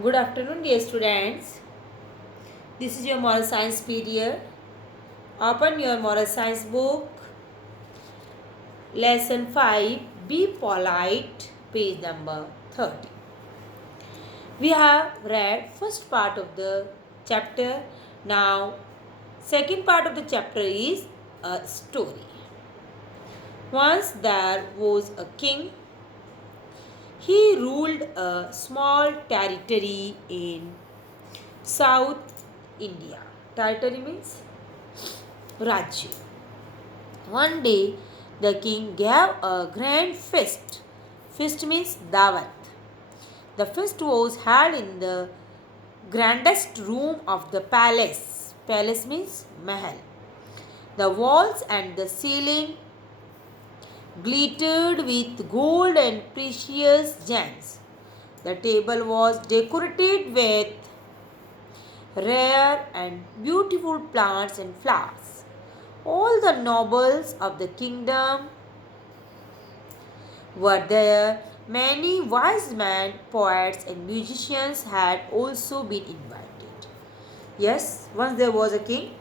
Good afternoon, dear students. This is your moral science period. Open your moral science book, lesson 5. Be polite, page number 30. We have read first part of the chapter. Now, second part of the chapter is a story. Once there was a king. He ruled a small territory in South India. Territory means Rajya. One day, the king gave a grand feast. Feast means dawat. The feast was held in the grandest room of the palace. Palace means mahal. The walls and the ceiling glittered with gold and precious gems. The table was decorated with rare and beautiful plants and flowers. All the nobles of the kingdom were there. Many wise men, poets, and musicians had also been invited. Yes, once there was a king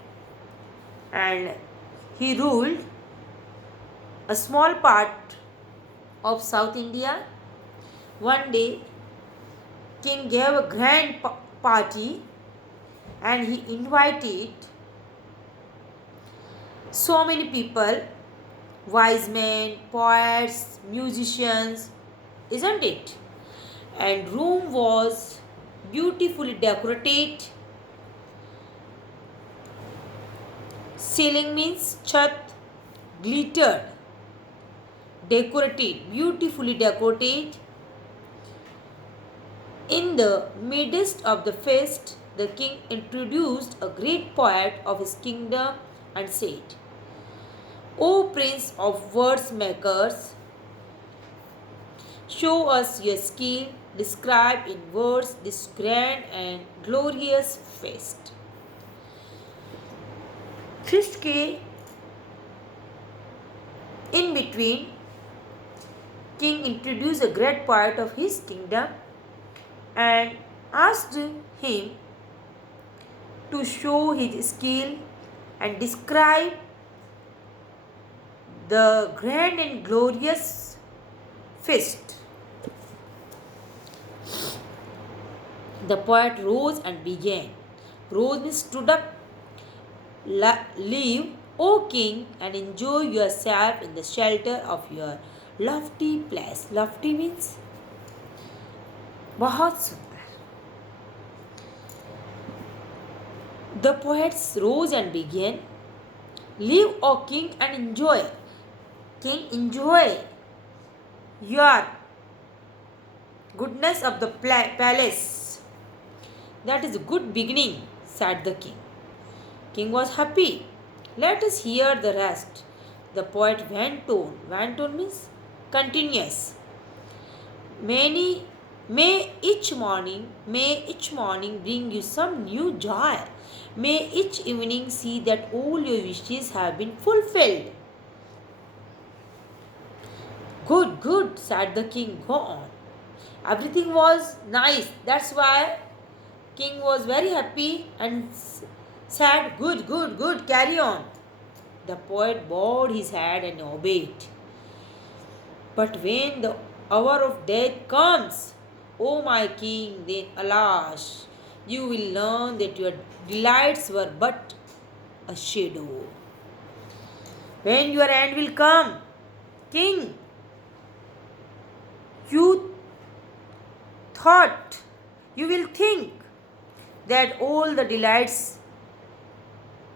and he ruled a small part of South India. One day, king gave a grand party and he invited so many people, wise men, poets, musicians, isn't it? And room was beautifully decorated. Ceiling means chat, glittered, decorated, beautifully decorated. In the midst of the feast, the king introduced a great poet of his kingdom and said, O prince of words makers, show us your skill, describe in words this grand and glorious feast. Feast के in between, king introduced a great poet of his kingdom and asked him to show his skill and describe the grand and glorious feast. The poet rose and began. Rose means stood up. Leave, O king, and enjoy yourself in the shelter of your lofty place. Lofty means बहुत सुंदर. The poets rose and began. Live, O king, and enjoy. King, enjoy your goodness of the palace. That is a good beginning, said the king. King was happy. Let us hear the rest. The poet went on. Went on means continuous. May each morning bring you some new joy. May each evening see that all your wishes have been fulfilled. Good, good, said the king. Go on. Everything was nice. That's why king was very happy and said, good, good, good, carry on. The poet bowed his head and obeyed. But when the hour of death comes, O my king, then alas, you will learn that your delights were but a shadow. When your end will come, king, you will think that all the delights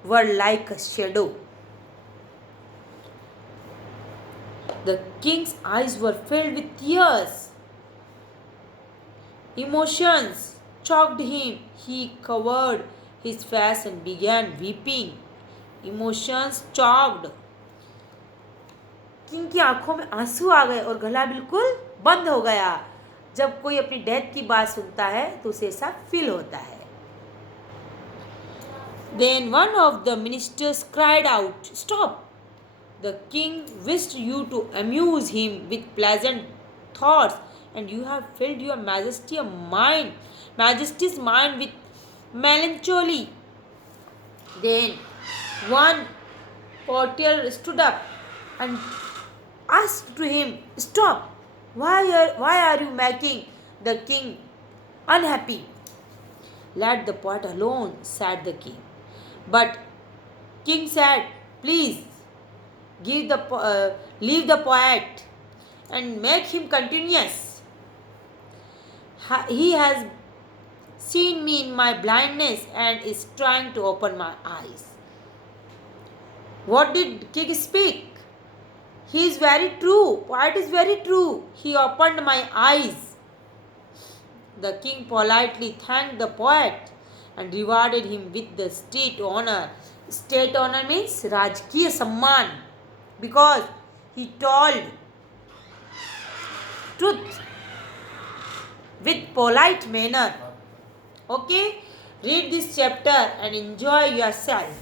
were like a shadow. The king's eyes were filled with tears. Emotions choked him. He covered his face and began weeping. Emotions choked. King की आंखों में आंसू आ गए और गला बिल्कुल बंद हो गया. जब कोई अपनी डेथ की बात सुनता है तो उसे ऐसा फील होता है. Then one of the ministers cried out, Stop! The king wished you to amuse him with pleasant thoughts, and you have filled your majesty of mind Majesty's mind with melancholy. Then one courtier stood up and asked to him, "Stop! Why are you making the king unhappy?" "Let the poet alone," said the king. But king said, "Please leave the poet and make him continuous. He has seen me in my blindness and is trying to open my eyes." What did king speak? He is very true. Poet is very true. He opened my eyes. The king politely thanked the poet and rewarded him with the state honor. State honor means Rajkiya Samman, because he told truth with polite manner. Okay, read this chapter and enjoy yourself.